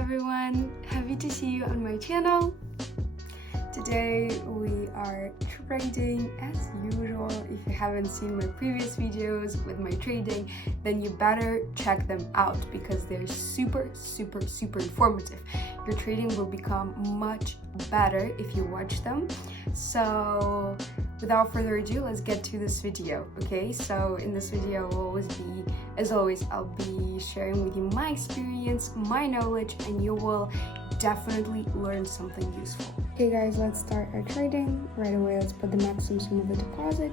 everyone, happy to see you on my channel. Today we are trading as usual. If you haven't seen my previous videos with my trading, then you better check them out because they're super informative. Your trading will become much better if you watch them. So without further ado, let's get to this video. Okay, so in this video I'll be sharing with you my experience, my knowledge, and you will definitely learn something useful. Okay guys, let's start our trading. Right away, let's put the maximum sum of the deposit.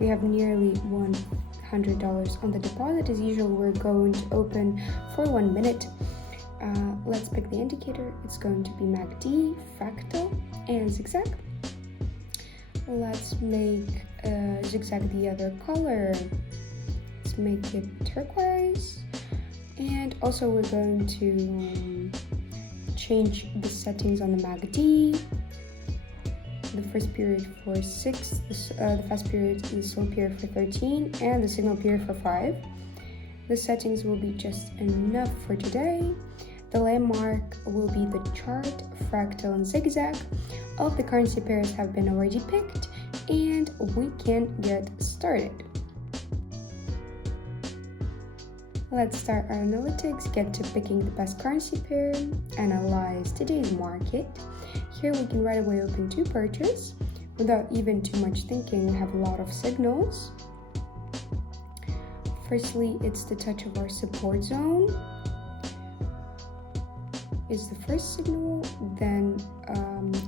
We have nearly $100 on the deposit. As usual, we're going to open for 1 minute. Let's pick the indicator. It's going to be MACD, fractal, and zigzag. Let's make zigzag the other color. Let's make it turquoise. And also we're going to change the settings on the MACD. The first period for 6, the fast period, the slow period for 13, and the signal period for 5. The settings will be just enough for today. The landmark will be the chart, fractal, and zigzag. All of the currency pairs have been already picked, and we can get started. Let's start our analytics, get to picking the best currency pair, analyze today's market. Here we can right away open to purchase. Without even too much thinking, we have a lot of signals. Firstly, it's the touch of our support zone. Is the first signal, then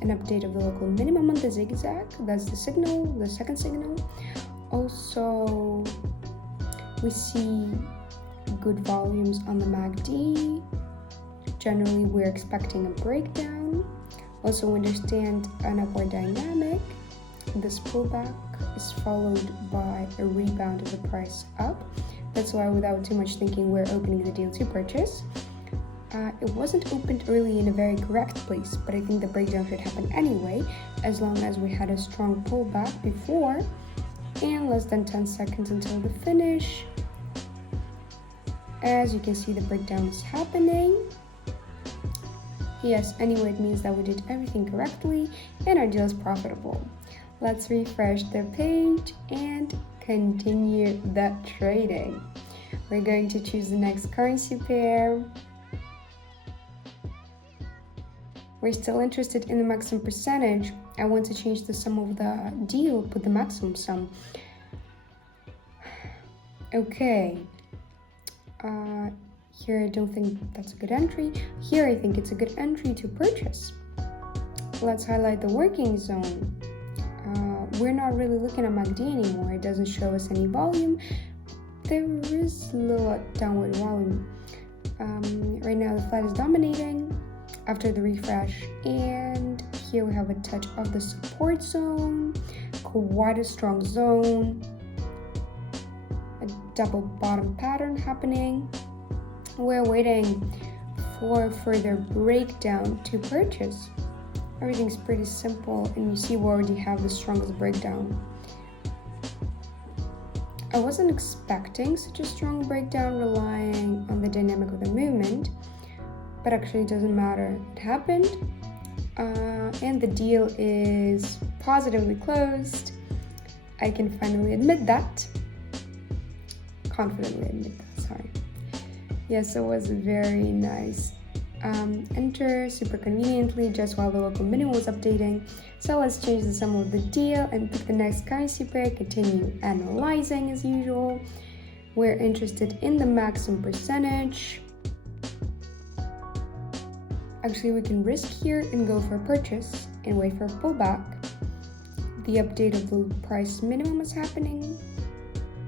an update of the local minimum on the zigzag. That's the signal, the second signal. Also, we see good volumes on the MACD. Generally, we're expecting a breakdown. Also understand an upward dynamic. This pullback is followed by a rebound of the price up. That's why without too much thinking, we're opening the deal to purchase. It wasn't opened early in a very correct place, but I think the breakdown should happen anyway, as long as we had a strong pullback before, and less than 10 seconds until the finish. As you can see, the breakdown is happening. Yes, anyway, it means that we did everything correctly and our deal is profitable. Let's refresh the page and continue the trading. We're going to choose the next currency pair. We're still interested in the maximum percentage. I want to change the sum of the deal, put the maximum sum. Okay. Here I don't think that's a good entry. Here I think it's a good entry to purchase. Let's highlight the working zone. We're not really looking at MACD anymore. It doesn't show us any volume. There is a little downward volume. Right now the flat is dominating after the refresh, and here we have a touch of the support zone, quite a strong zone, a double bottom pattern happening. We're waiting for further breakdown to purchase. Everything's pretty simple, and you see we already have the strongest breakdown. I wasn't expecting such a strong breakdown relying on the dynamic of the movement, but actually it doesn't matter. It happened, and the deal is positively closed. I can finally admit that. Confidently admit that, sorry. Yes, it was very nice. Enter super conveniently just while the local minimum was updating. So let's change the sum of the deal and pick the next currency pair, continue analyzing as usual. We're interested in the maximum percentage. Actually, we can risk here and go for a purchase and wait for a pullback. The update of the price minimum is happening.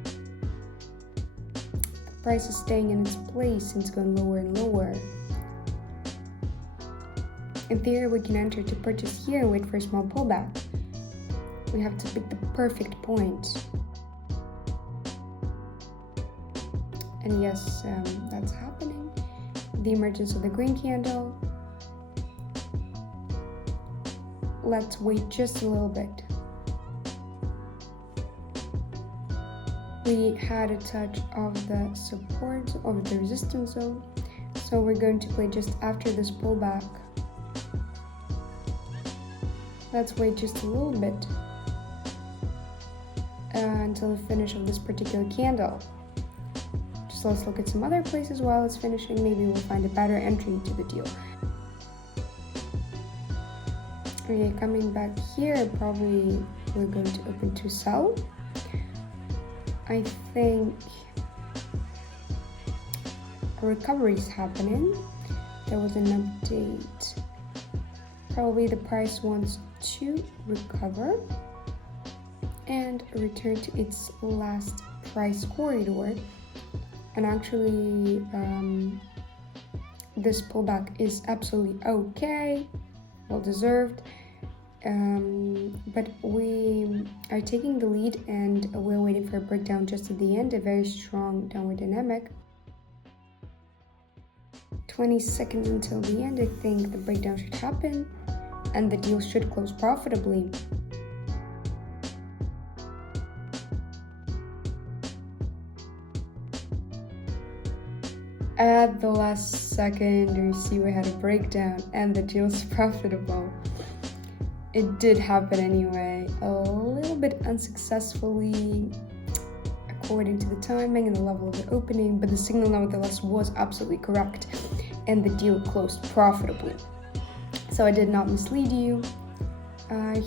The price is staying in its place and it's going lower and lower. In theory, we can enter to purchase here and wait for a small pullback. We have to pick the perfect point. And yes, that's happening. The emergence of the green candle. Let's wait just a little bit. We had a touch of the support, of the resistance zone. So we're going to play just after this pullback. Let's wait just a little bit until the finish of this particular candle. Just let's look at some other places while it's finishing. Maybe we'll find a better entry to the deal. Okay, coming back here, probably we're going to open to sell. I think a recovery is happening. There was an update. Probably the price wants to recover and return to its last price corridor. And actually, this pullback is absolutely okay, well deserved. But we are taking the lead and we're waiting for a breakdown just at the end, a very strong downward dynamic. 20 seconds until the end, I think the breakdown should happen and the deal should close profitably. At the last second, we see we had a breakdown and the deal's profitable. It did happen anyway, a little bit unsuccessfully according to the timing and the level of the opening, but the signal nevertheless was absolutely correct and the deal closed profitably. So I did not mislead you.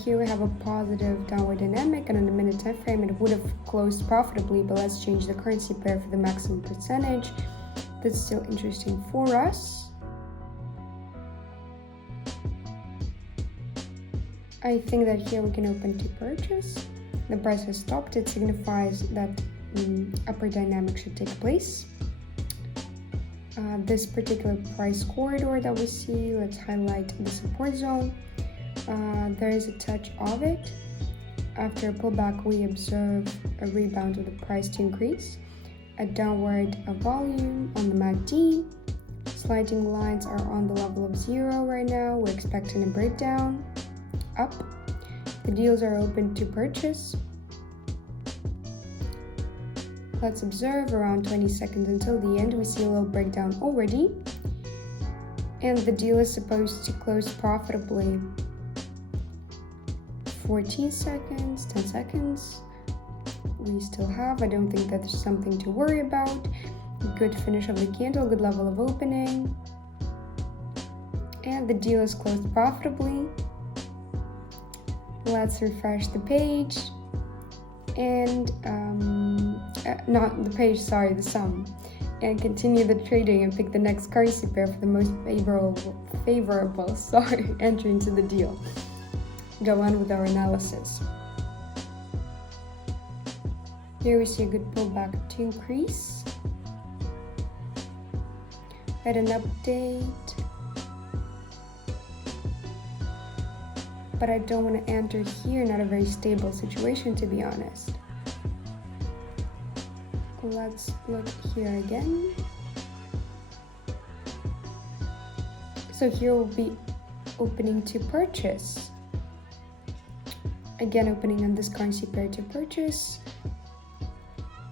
Here we have a positive downward dynamic, and on the minute time frame it would have closed profitably, but let's change the currency pair for the maximum percentage. That's still interesting for us. I think that here we can open to purchase. The price has stopped. It signifies that upper dynamic should take place. This particular price corridor that we see, let's highlight the support zone. There is a touch of it. After a pullback, we observe a rebound of the price to increase. A downward volume on the MACD. Sliding lines are on the level of 0 right now. We're expecting a breakdown up. The deals are open to purchase. Let's observe around 20 seconds until the end. We see a little breakdown already. And the deal is supposed to close profitably. 14 seconds, 10 seconds. We still have. I don't think that there's something to worry about. Good finish of the candle, good level of opening. And the deal is closed profitably. Let's refresh the page. And not the page, sorry, the sum. And continue the trading and pick the next currency pair for the most favorable entry into the deal. Go on with our analysis. Here we see a good pullback to increase. Had an update. But I don't want to enter here, not a very stable situation to be honest. Let's look here again. So here we'll be opening to purchase. Again, opening on this currency pair to purchase.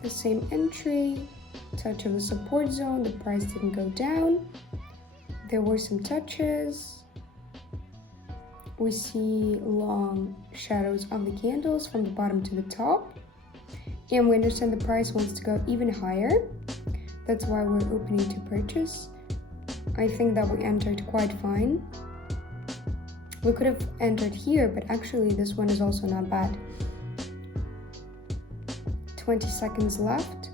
The same entry, touch of the support zone, the price didn't go down. There were some touches. We see long shadows of the candles from the bottom to the top. And we understand the price wants to go even higher. That's why we're opening to purchase. I think that we entered quite fine. We could have entered here, but actually this one is also not bad. 20 seconds left.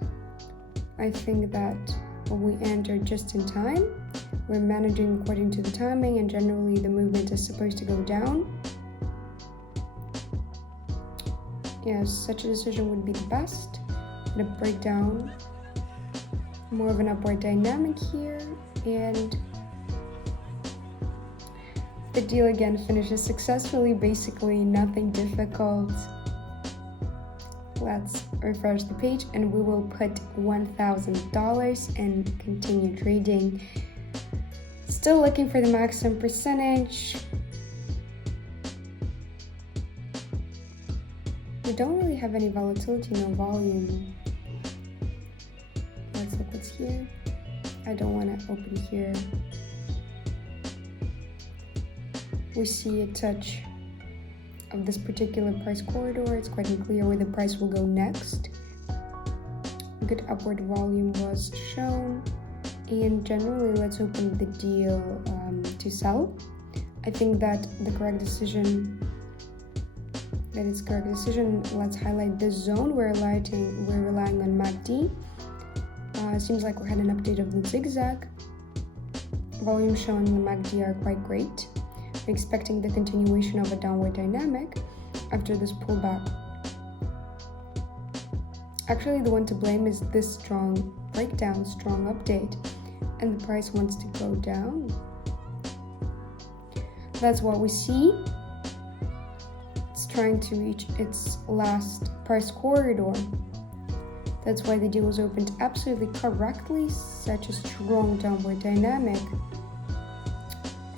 I think that we entered just in time. We're managing according to the timing, and generally the movement is supposed to go down. Yes, such a decision would be the best. The breakdown, more of an upward dynamic here, and the deal again finishes successfully. Basically nothing difficult. Let's refresh the page and we will put $1,000 and continue trading. Still looking for the maximum percentage. We don't really have any volatility, no volume. Let's look what's here. I don't want to open here. We see a touch of this particular price corridor. It's quite unclear where the price will go next. Good upward volume was shown, and generally let's open the deal to sell. I think that it's correct decision. Let's highlight this zone. We're relying on MACD. Seems like we had an update of the zigzag. Volume shown in the MACD are quite great. We're expecting the continuation of a downward dynamic after this pullback. Actually, the one to blame is this strong breakdown, strong update, and the price wants to go down. That's what we see. It's trying to reach its last price corridor. That's why the deal was opened absolutely correctly, such a strong downward dynamic.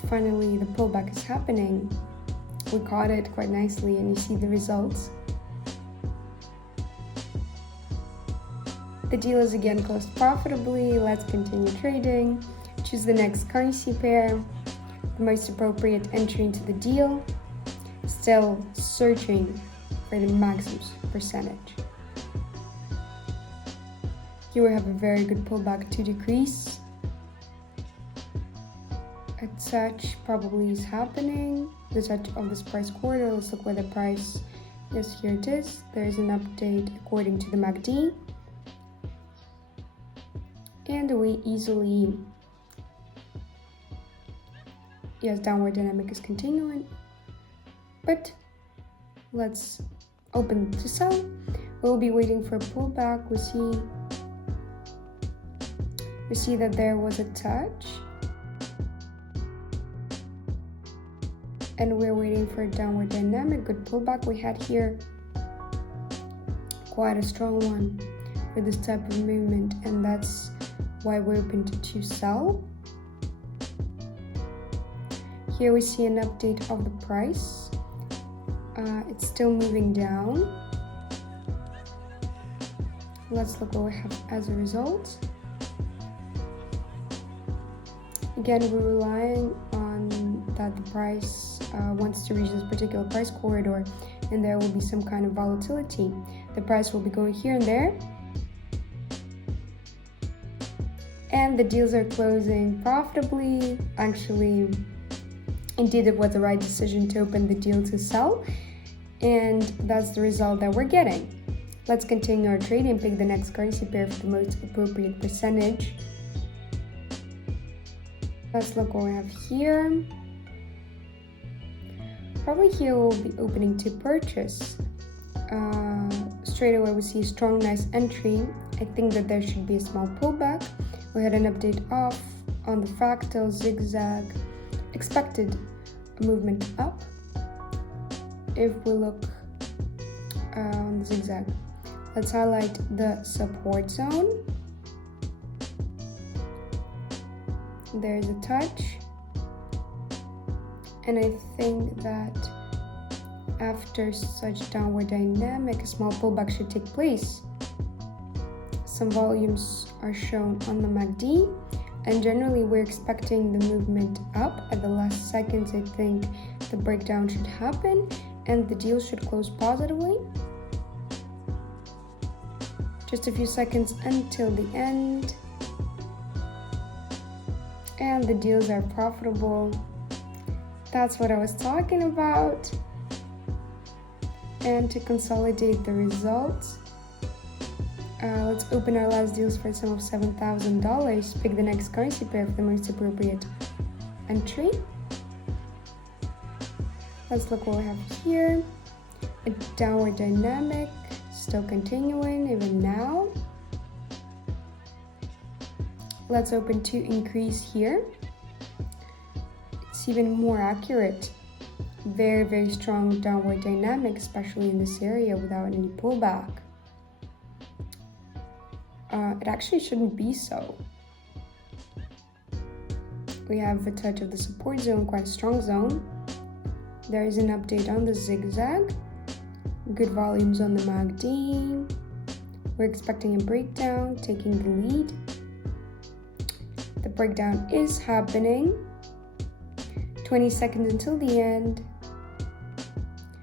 Finally, the pullback is happening. We caught it quite nicely, and you see the results. The deal is again closed profitably. Let's continue trading. Choose the next currency pair, the most appropriate entry into the deal. Still searching for the maximum percentage. Here we have a very good pullback to decrease. A touch probably is happening. The touch of this price corridor. Let's look where the price is. Here it is. There is an update according to the MACD. And we easily, yes, downward dynamic is continuing. But let's open to sell. We'll be waiting for a pullback. We see that there was a touch. And we're waiting for a downward dynamic. Good pullback we had here. Quite a strong one for this type of movement, and that's why we opened to sell. Here we see an update of the price. It's still moving down. Let's look what we have as a result. Again, we're relying on that the price wants to reach this particular price corridor, and there will be some kind of volatility. The price will be going here and there. And the deals are closing profitably. Actually, indeed, it was the right decision to open the deal to sell. And that's the result that we're getting. Let's continue our trade and pick the next currency pair for the most appropriate percentage. Let's look what we have here. Probably here we'll be opening to purchase. Straight away we see a strong, nice entry. I think that there should be a small pullback. We had an update off on the fractal zigzag. Expected a movement up. If we look on the zigzag, let's highlight the support zone. There's a touch, and I think that after such downward dynamic, a small pullback should take place. Some volumes are shown on the MACD, and generally we're expecting the movement up. At the last seconds, I think the breakdown should happen and the deal should close positively. Just a few seconds until the end. And the deals are profitable. That's what I was talking about. And to consolidate the results, let's open our last deals for a sum of $7,000. Pick the next currency pair for the most appropriate entry. Let's look what we have here. A downward dynamic, still continuing even now. Let's open to increase here. It's even more accurate. Very, very strong downward dynamic, especially in this area without any pullback. It actually shouldn't be so. We have a touch of the support zone, quite a strong zone. There is an update on the zigzag. Good volumes on the MACD. We're expecting a breakdown, taking the lead. The breakdown is happening. 20 seconds until the end.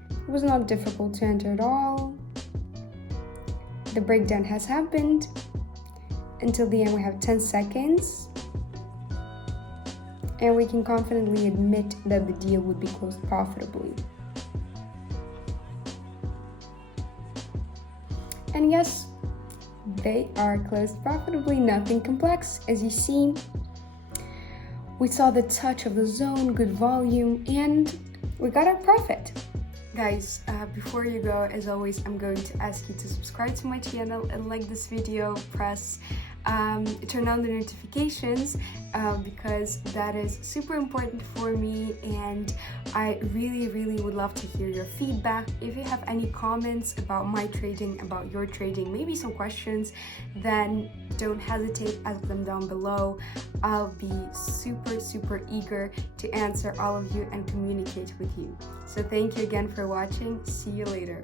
It was not difficult to enter at all. The breakdown has happened. Until the end, we have 10 seconds. And we can confidently admit that the deal would be closed profitably. And yes, they are closed profitably, nothing complex. As you see, we saw the touch of the zone, good volume, and we got our profit. Guys, before you go, as always, I'm going to ask you to subscribe to my channel and like this video, turn on the notifications because that is super important for me, and I really would love to hear your feedback. If you have any comments about my trading, about your trading, maybe some questions, then don't hesitate, ask them down below. I'll be super eager to answer all of you and communicate with you. So thank you again for watching. See you later.